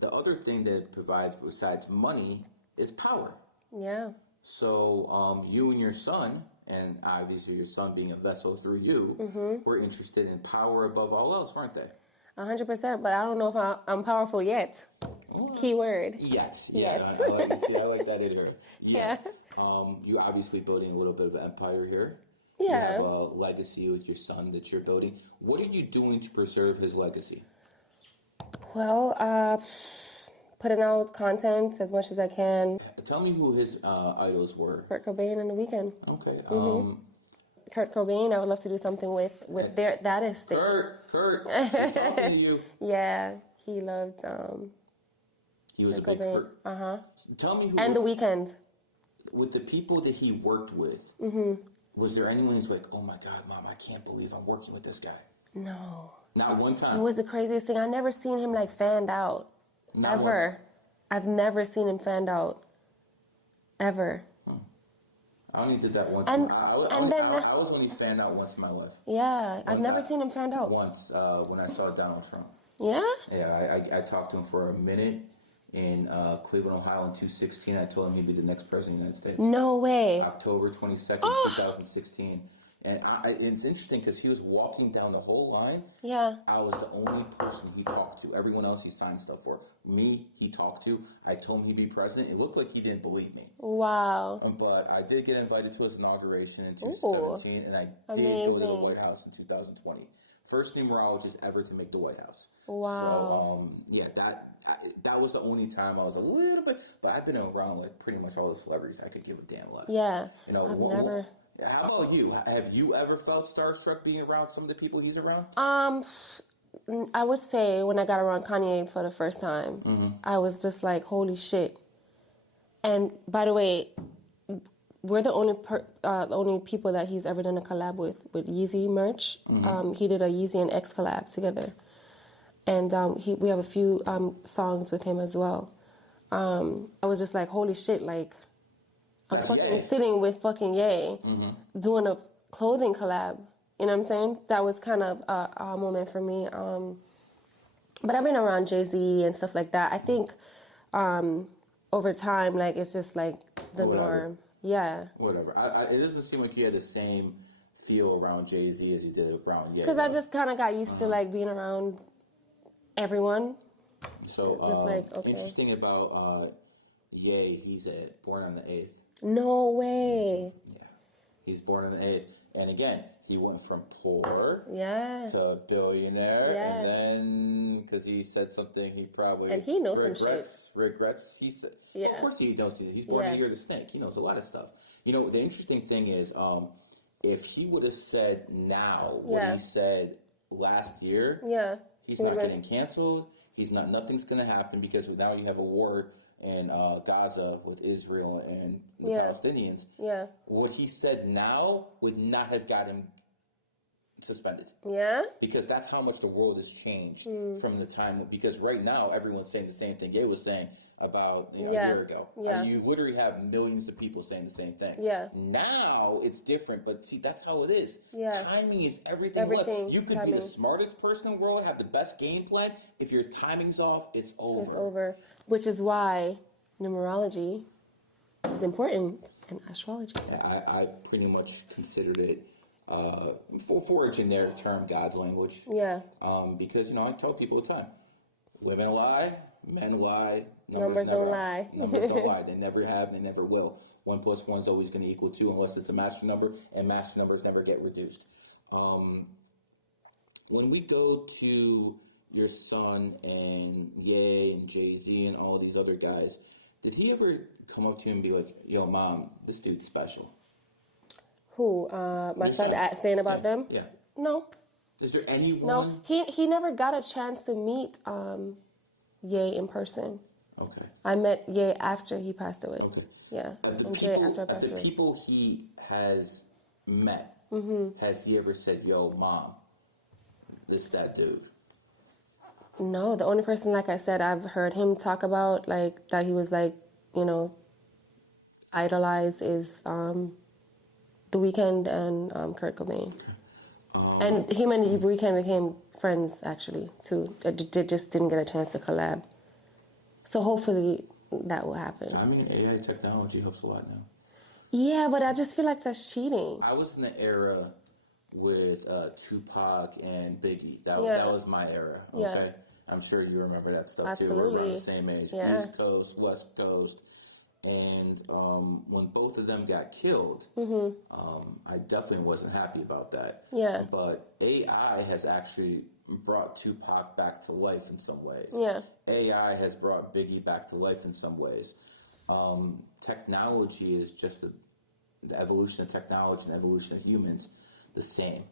the other thing that it provides besides money is power. Yeah. So you and your son, and obviously your son being a vessel through you, were interested in power above all else, weren't they? 100%, but I don't know if I'm powerful yet. Keyword. Yes. Yes. I like that either. Yeah. You're obviously building a little bit of an empire here. Yeah. You have a legacy with your son that you're building. What are you doing to preserve his legacy? Well, putting out content as much as I can. Tell me who his idols were. Kurt Cobain and The Weeknd. Okay. Kurt Cobain, I would love to do something with that estate. Kurt, he's talking to you. Yeah, he loved He was Kurt a big Cobain. Kurt. Tell me who. And The Weeknd. With the people that he worked with, was there anyone who's like, oh my God, Mom, I can't believe I'm working with this guy? No. Not one time. It was the craziest thing. I never seen him like fanned out. Not ever. once. I've never seen him fanned out. Ever. I only did that once. And I was only fanned out once in my life. Yeah, I've never seen him fanned out. Once, when I saw Donald Trump. Yeah? Yeah, I talked to him for a minute in Cleveland, Ohio in 2016. I told him he'd be the next president of the United States. No way. October 22nd, 2016. And it's interesting because he was walking down the whole line. Yeah. I was the only person he talked to. Everyone else he signed stuff for. Me, he talked to. I told him he'd be president. It looked like he didn't believe me. Wow. But I did get invited to his inauguration in 2017, and I did go to the White House in 2020. First numerologist ever to make the White House. Wow. So, that was the only time I was a little bit, but I've been around like pretty much all the celebrities I could give a damn less. Yeah. I've never. How about you? Have you ever felt starstruck being around some of the people he's around? I would say when I got around Kanye for the first time, I was just like, holy shit. And by the way, we're the only people that he's ever done a collab with Yeezy merch. He did a Yeezy and X collab together. And we have a few songs with him as well. I was just like, holy shit, like, I'm sitting with fucking Ye doing a clothing collab. You know what I'm saying? That was kind of a moment for me. But I've been around Jay-Z and stuff like that. I think over time, like, it's just like the norm. Yeah. Whatever. It doesn't seem like you had the same feel around Jay-Z as you did around Ye. Because I just kind of got used to, like, being around everyone. So, it's just like, okay. Interesting about Ye, he's born on the 8th. No way. Yeah. He's born on the 8th. And again, he went from poor to billionaire. Yeah. And then, because he said something he probably... And he knows some shit. Regrets. He said, yeah. Well, of course he knows. He's born in the year of the snake. He knows a lot of stuff. You know, the interesting thing is, if he would have said now what he said last year, he's not getting canceled. Nothing's going to happen because now you have a war in Gaza with Israel and the Palestinians. Yeah. What he said now would not have got him suspended. Yeah. Because that's how much the world has changed from the time. Because right now everyone's saying the same thing Ye was saying about a year ago. Yeah. You literally have millions of people saying the same thing. Yeah. Now it's different, but see, that's how it is. Yeah. Timing is everything. Everything. You could be the smartest person in the world, have the best game plan. If your timing's off, it's over. It's over. Which is why numerology is important in astrology. I pretty much considered it for a generic term, God's language. Yeah. Because, I tell people all the time, women lie, men lie, numbers don't lie. Numbers don't lie. They never have, they never will. 1 + 1 is always going to equal 2 unless it's a master number, and master numbers never get reduced. When we go to your son and Ye and Jay-Z and all these other guys, did he ever come up to you and be like, yo, Mom, this dude's special? Who? My son saying about them? Yeah. No. Is there anyone? No, he never got a chance to meet Ye in person. Okay. I met Ye after he passed away. Okay. Yeah. And Jay after I passed the away. people he has met, has he ever said, "Yo, mom, this that dude"? No, the only person, like I said, I've heard him talk about, like, that he was, like, you know, idolized is The Weeknd and Kurt Cobain. And him and The Weeknd became friends, actually, too. They just didn't get a chance to collab. So hopefully that will happen. I mean, AI technology helps a lot now. Yeah, but I just feel like that's cheating. I was in the era with Tupac and Biggie. That was my era. Okay, Yeah. I'm sure you remember that stuff Absolutely. too. We're around the same age, Yeah. East Coast, West Coast, and when both of them got killed, I definitely wasn't happy about that. Yeah. But AI has actually brought Tupac back to life in some ways. Yeah. AI has brought Biggie back to life in some ways. Technology is just the evolution of technology and evolution of humans the same.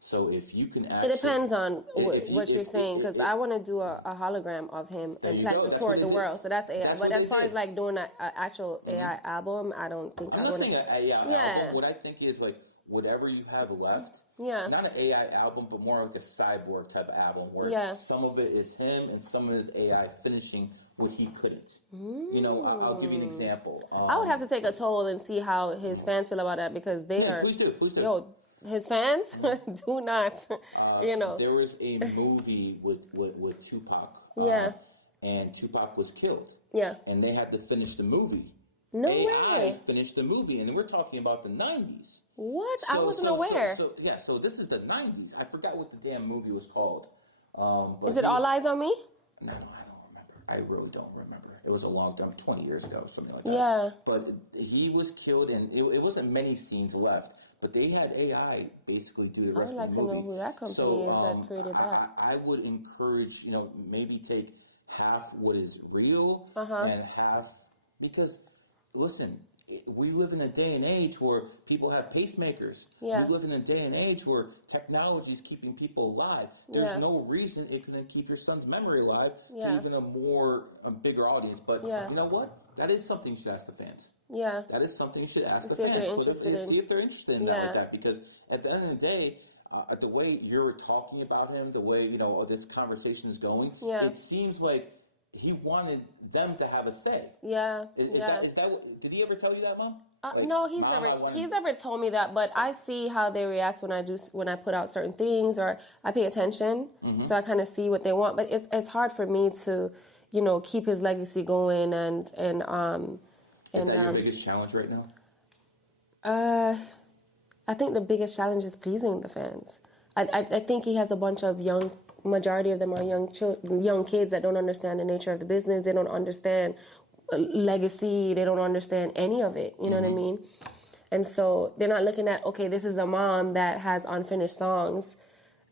So if you can actually... It depends on what you're saying, because I want to do a hologram of him and play toward the world. So that's AI. But as far as like doing an actual AI album, I don't think I'm not saying an AI album. What I think is like whatever you have left. Yeah. Not an AI album, but more like a cyborg type of album where some of it is him and some of it is AI finishing what he couldn't. You know, I'll give you an example. I would have to take a toll and see how his fans feel about that, because they are... Please do. Yo, his fans do not, you know. There was a movie with Tupac. And Tupac was killed. Yeah. And they had to finish the movie. No AI way. finished the movie, and we're talking about the 90s. What? I wasn't aware. So this is the 90s. I forgot what the damn movie was called. But is it All Eyes on Me? No, I don't remember. I really don't remember. It was a long time, 20 years ago, something like that. Yeah. But he was killed, and it wasn't many scenes left. But they had AI basically do the rest of the movie. I would like to know who that company is that created that. I would encourage, maybe take half what is real and half... Because, listen... We live in a day and age where people have pacemakers. Yeah. We live in a day and age where technology is keeping people alive. There's no reason it couldn't keep your son's memory alive to even a bigger audience. But you know what? That is something you should ask the fans. Yeah. That is something you should ask the see fans. If they're interested in. See if they're interested in that like that. Because at the end of the day, the way you're talking about him, the way this conversation is going, it seems like he wanted them to have a say. Yeah. Is that did he ever tell you that, Mom? No, he's never told me that, but I see how they react when I put out certain things, or I pay attention. So I kind of see what they want, but it's hard for me to, keep his legacy going and is that your biggest challenge right now? I think the biggest challenge is pleasing the fans. I think he has a bunch of majority of them are young kids that don't understand the nature of the business. They don't understand legacy. They don't understand any of it. You know what I mean? And so they're not looking at, okay, this is a mom that has unfinished songs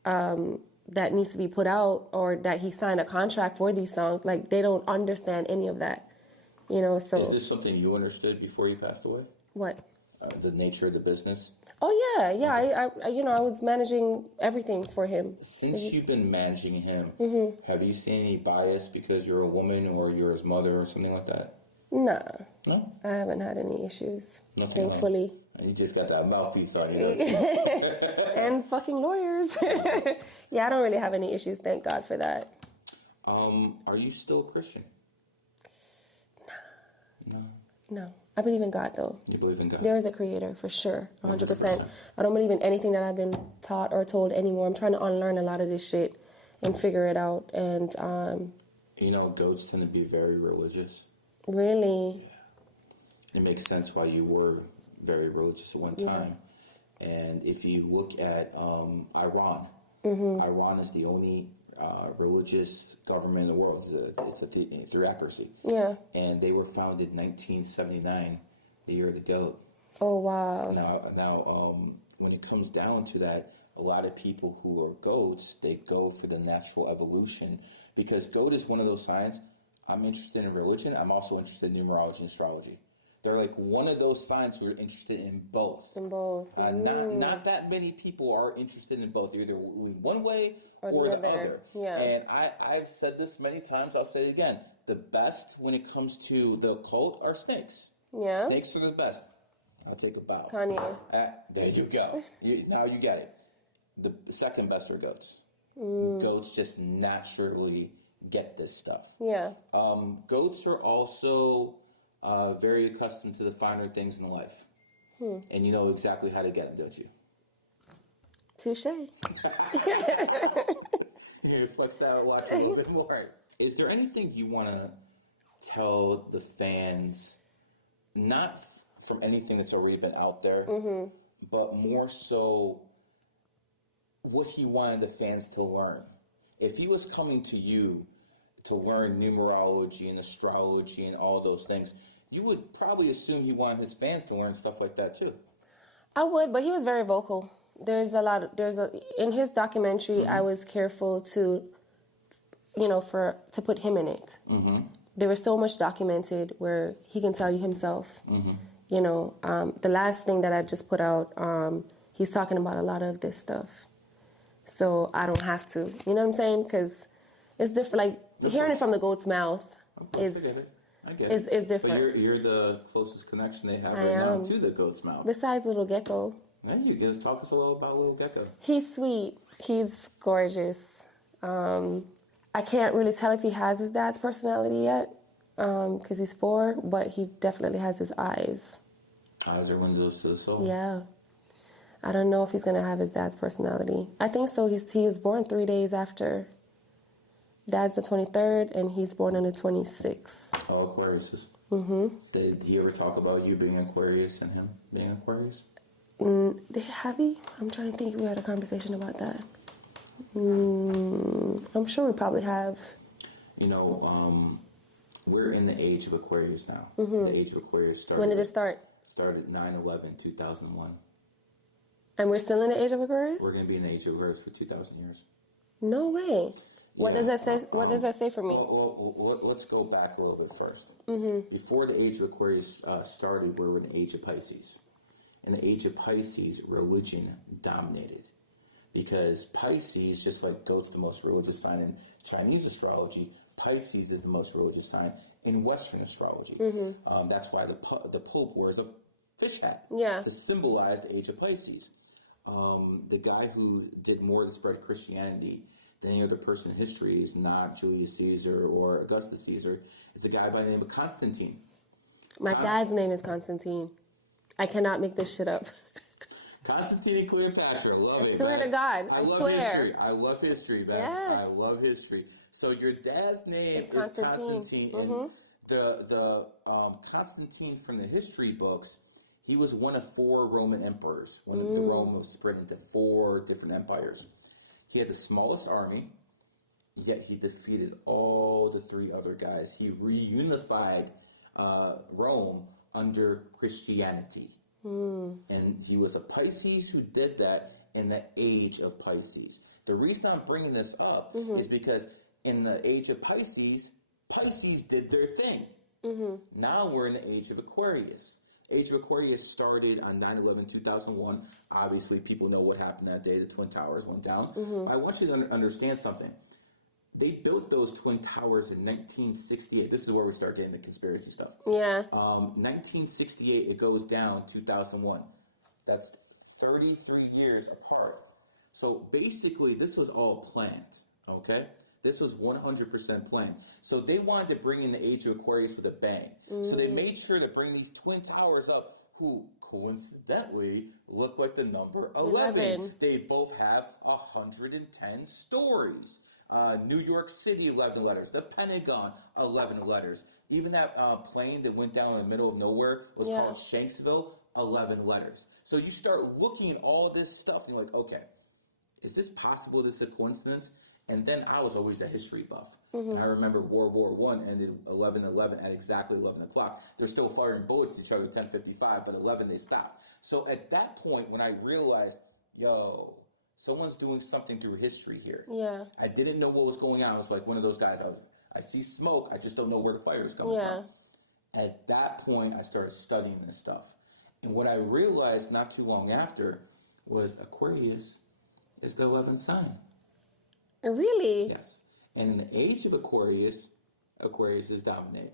that needs to be put out, or that he signed a contract for these songs. Like, they don't understand any of that. So is this something you understood before you passed away? What? The nature of the business? Oh, yeah. I was managing everything for him. Since you've been managing him, have you seen any bias because you're a woman or you're his mother or something like that? Nah. No? I haven't had any issues. Nothing. Thankfully. And you just got that mouthpiece on you. And fucking lawyers. Yeah, I don't really have any issues. Thank God for that. Are you still a Christian? No. I believe in God, though. You believe in God? There is a creator, for sure, 100%. I don't believe in anything that I've been taught or told anymore. I'm trying to unlearn a lot of this shit and figure it out. And goats tend to be very religious. Really? Yeah. It makes sense why you were very religious at one time. And if you look at Iran, Iran is the only religious government in the world. It's a theocracy. Yeah. And they were founded in 1979, the year of the goat. Oh, wow. Now, when it comes down to that, a lot of people who are goats, they go for the natural evolution, because goat is one of those signs. I'm interested in religion. I'm also interested in numerology and astrology. They're like one of those signs who are interested in both. In both. Not that many people are interested in both, either one way or the other. Yeah. And I've said this many times. I'll say it again. The best when it comes to the occult are snakes. Yeah. Snakes are the best. I'll take a bow. Kanye. There you go. Now you get it. The second best are goats. Goats just naturally get this stuff. Yeah. Goats are also very accustomed to the finer things in life. And you know exactly how to get them, don't you? Touche. You flex that watch a little bit more. Is there anything you want to tell the fans, not from anything that's already been out there, but more so what he wanted the fans to learn? If he was coming to you to learn numerology and astrology and all those things, you would probably assume he wanted his fans to learn stuff like that too. I would, but he was very vocal. In his documentary, I was careful to put him in it. There was so much documented where he can tell you himself. The last thing that I just put out, he's talking about a lot of this stuff. So I don't have to, you know what I'm saying? Because it's different. Like hearing it from the goat's mouth is different. But you're the closest connection they have right now to the goat's mouth. Besides Little Gecko. There you go. Talk us a little about Little Gecko. He's sweet. He's gorgeous. I can't really tell if he has his dad's personality yet because he's 4, but he definitely has his eyes. Eyes are windows to the soul. Yeah. I don't know if he's going to have his dad's personality. I think so. He was born 3 days after. Dad's the 23rd, and he's born on the 26th. Oh, Aquarius. Mm-hmm. Did you ever talk about you being Aquarius and him being Aquarius? Have he? I'm trying to think if we had a conversation about that. I'm sure we probably have. We're in the age of Aquarius now. The age of Aquarius started. When did it start? Started 9/11/2001. And we're still in the age of Aquarius? We're going to be in the age of Aquarius for 2,000 years. No way. What does that say? What does that say for me? Well, let's go back a little bit first. Before the age of Aquarius started, we were in the age of Pisces. In the age of Pisces, religion dominated. Because Pisces, just like goat's the most religious sign in Chinese astrology, Pisces is the most religious sign in Western astrology. That's why the Pope wears a fish hat to symbolize the age of Pisces. The guy who did more to spread Christianity than any other person in history is not Julius Caesar or Augustus Caesar. It's a guy by the name of Constantine. My dad's name is Constantine. I cannot make this shit up. Constantine and Cleopatra. Love it. I swear to God. I swear. History. I love history, man. Yeah. I love history. So your dad's name is Constantine. And the Constantine from the history books, he was one of 4 Roman emperors when the Rome was spread into 4 different empires. He had the smallest army, yet he defeated all the 3 other guys. He reunified Rome under Christianity. And he was a Pisces who did that in the age of Pisces. The reason I'm bringing this up is because in the age of Pisces, Pisces did their thing. Now we're in the age of Aquarius. Age of Aquarius started on 9/11/2001. Obviously, people know what happened that day. The Twin Towers went down. I want you to understand something. They built those Twin Towers in 1968. This is where we start getting the conspiracy stuff. Yeah. 1968, it goes down 2001. That's 33 years apart. So basically, this was all planned, okay? This was 100% planned. So they wanted to bring in the age of Aquarius with a bang. So they made sure to bring these Twin Towers up, who coincidentally look like the number 11. They both have 110 stories. New York City, 11 letters. The Pentagon, 11 letters. Even that plane that went down in the middle of nowhere was called Shanksville, 11 letters. So you start looking at all this stuff, and you're like, okay, is this possible? This is a coincidence? And then I was always a history buff. And I remember World War I ended 11/11 at exactly 11 o'clock. They're still firing bullets at each other at 10:55, but 11 they stopped. So at that point, when I realized, yo, someone's doing something through history here. Yeah. I didn't know what was going on. I was like one of those guys. I see smoke. I just don't know where the fire is coming from. At that point, I started studying this stuff. And what I realized not too long after was Aquarius is the 11th sign. Really? Yes. And in the age of Aquarius, Aquarius is dominant.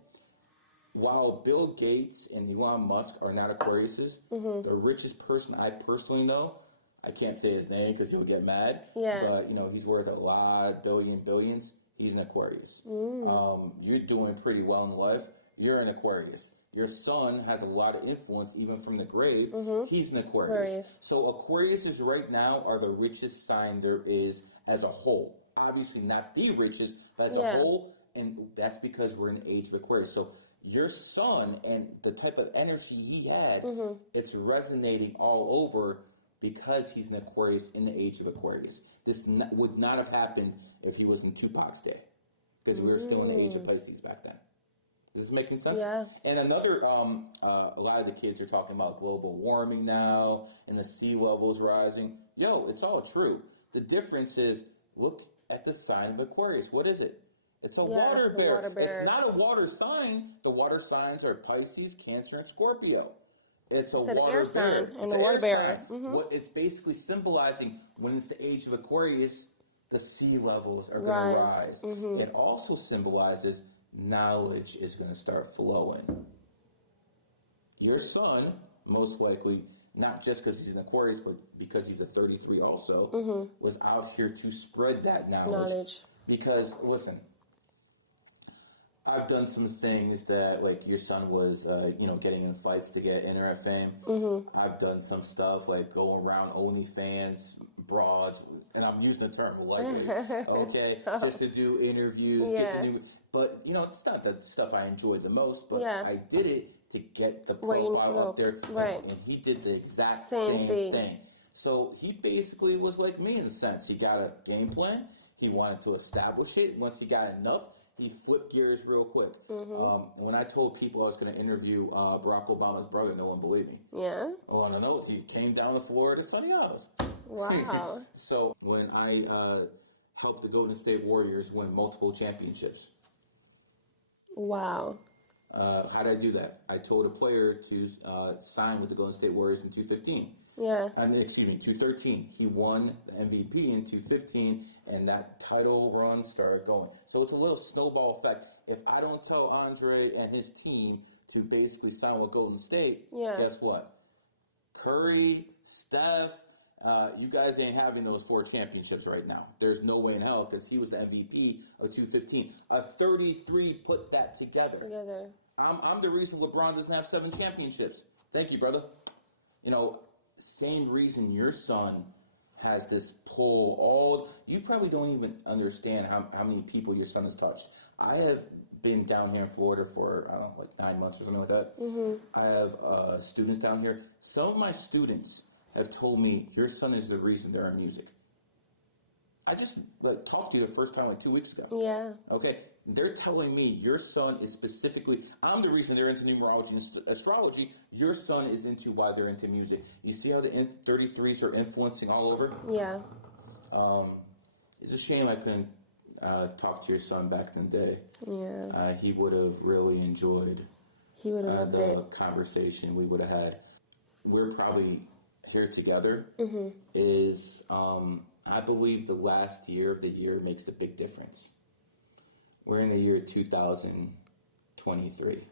While Bill Gates and Elon Musk are not Aquariuses, the richest person I personally know, I can't say his name because he'll get mad. Yeah. But, he's worth a lot, billions. He's an Aquarius. You're doing pretty well in life. You're an Aquarius. Your son has a lot of influence even from the grave. He's an Aquarius. So Aquariuses right now are the richest sign there is as a whole. Obviously not the richest, but as a whole. And that's because we're in the age of Aquarius. So your son and the type of energy he had, it's resonating all over because he's an Aquarius in the age of Aquarius. This would not have happened if he was in Tupac's day, because we were still in the age of Pisces back then. Is this making sense? Yeah. And another, a lot of the kids are talking about global warming now and the sea levels rising. It's all true. The difference is, look at the sign of Aquarius. What is it? It's a water bear. It's not a water sign. The water signs are Pisces, Cancer, and Scorpio. It's a water air sign bear. and a water bear. What it's basically symbolizing, when it's the age of Aquarius, the sea levels are going to rise. It also symbolizes knowledge is going to start flowing. Your son, most likely, not just because he's an Aquarius, but because he's a 33 also, was out here to spread that knowledge. Because, listen, I've done some things that, like, your son was, getting in fights to get internet fame. I've done some stuff like going around OnlyFans, broads, and I'm using the term lightly, okay, just to do interviews, get the new. But it's not the stuff I enjoyed the most. But I did it to get the profile up there, right? And he did the exact same thing. So he basically was like me in a sense. He got a game plan. He wanted to establish it. Once he got enough, he flipped gears real quick. When I told people I was going to interview Barack Obama's brother, no one believed me. Yeah. Oh, I don't know. He came down to Florida, Sunny Isles. Wow. So when I helped the Golden State Warriors win multiple championships. Wow. How did I do that? I told a player to sign with the Golden State Warriors in 2015. Yeah. 2013. He won the MVP in 2015, and that title run started going. So it's a little snowball effect. If I don't tell Andre and his team to basically sign with Golden State, guess what? Curry, Steph, you guys ain't having those 4 championships right now. There's no way in hell, because he was the MVP of 2015. A 33 put that together. I'm the reason LeBron doesn't have 7 championships. Thank you, brother. Same reason your son has this pull. You probably don't even understand how many people your son has touched. I have been down here in Florida for, I don't know, like 9 months or something like that. I have students down here. Some of my students have told me your son is the reason they're in music. I just talked to you the first time 2 weeks ago. Yeah. Okay. They're telling me your son is specifically, I'm the reason they're into numerology and astrology. Your son is into why they're into music. You see how the 33s are influencing all over? Yeah. It's a shame I couldn't talk to your son back in the day. Yeah. He would have really enjoyed the conversation we would have had. We're probably here together is, I believe the last year of the year makes a big difference. We're in the year 2023.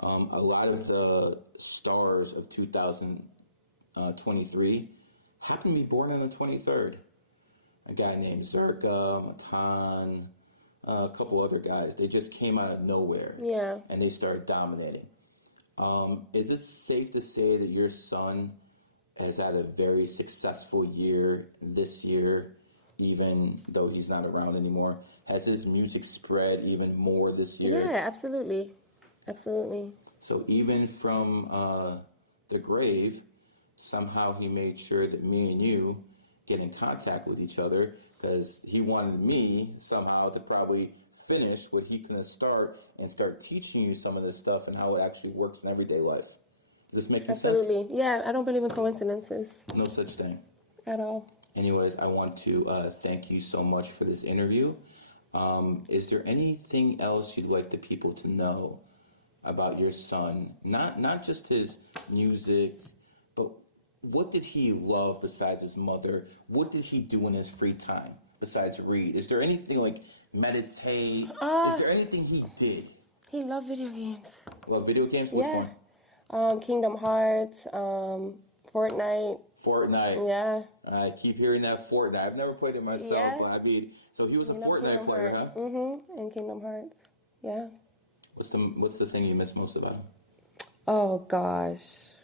A lot of the stars of 2023 happen to be born on the 23rd. A guy named Zerka, Matan, a couple other guys. They just came out of nowhere. Yeah. And they started dominating. Is it safe to say that your son has had a very successful year this year, even though he's not around anymore? Has his music spread even more this year? Yeah, absolutely. Absolutely. So even from the grave, somehow he made sure that me and you get in contact with each other, because he wanted me somehow to probably finish what he couldn't start and start teaching you some of this stuff and how it actually works in everyday life. Does this make sense? Absolutely. Yeah, I don't believe in coincidences. No such thing. At all. Anyways, I want to thank you so much for this interview. Is there anything else you'd like the people to know about your son? Not just his music, but what did he love besides his mother? What did he do in his free time besides read? Is there anything like meditate? Is there anything he did? He loved video games. Love video games? Which Yeah. one? Kingdom Hearts, Fortnite. Fortnite. Yeah. I keep hearing that Fortnite. I've never played it myself, Yeah. but I mean, so he was a Fortnite player, huh? Mm-hmm. And Kingdom Hearts. Yeah. What's the thing you miss most about him? Oh gosh,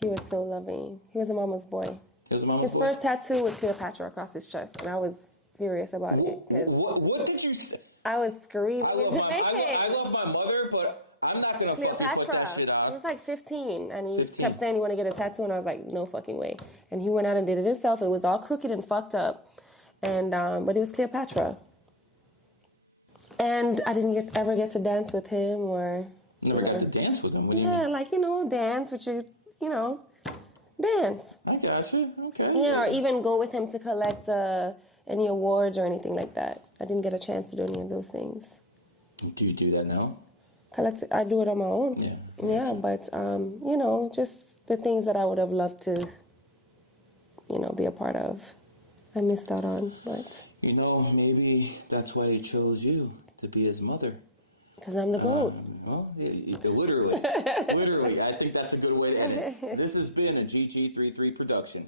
he was so loving. He was a mama's boy. He was a mama's His boy? first tattoo was Cleopatra across his chest, and I was furious about it because What did you say? I was screaming. I love my mother, but I'm not gonna fucking put Cleopatra. that shit out. He was like 15, and he 15. kept saying he wanted to get a tattoo, and I was like, no fucking way. And he went out and did it himself. It was all crooked and fucked up, and but it was Cleopatra. And I didn't ever get to dance with him or. Never got to dance with him. What do you Yeah, mean? like dance with you, dance. I got you. Okay. Yeah, or even go with him to collect any awards or anything like that. I didn't get a chance to do any of those things. Do you do that now? I do it on my own. Yeah. Yeah, but just the things that I would have loved to, be a part of. I missed out on, but Maybe that's why he chose you to be his mother. because I'm the GOAT. Well, literally. Literally. I think that's a good way to end it. This has been a GG33 production.